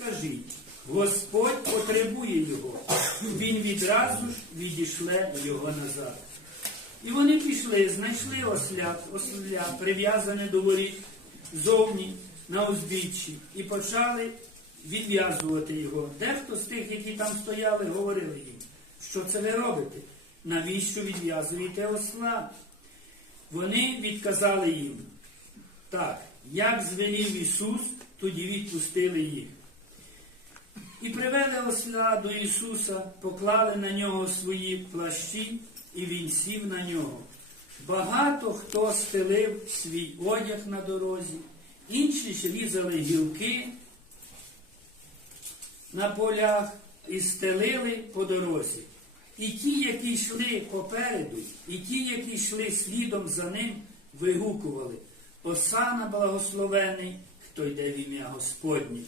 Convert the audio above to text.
Скажіть, Господь потребує його, він відразу ж відійшле його назад. І вони пішли, знайшли осля, осля прив'язане до воріт зовні на узбіччі, і почали відв'язувати його. Дехто з тих, які там стояли, говорили їм, що це ви робите? Навіщо відв'язуєте осла? Вони відказали їм, так, як звелів Ісус, тоді відпустили їх. І привели осла до Ісуса, поклали на нього свої плащі, і він сів на нього. Багато хто стелив свій одяг на дорозі, інші ж різали гілки на полях і стелили по дорозі. І ті, які йшли попереду, і ті, які йшли слідом за ним, вигукували Осана благословений, хто йде в ім'я Господнє.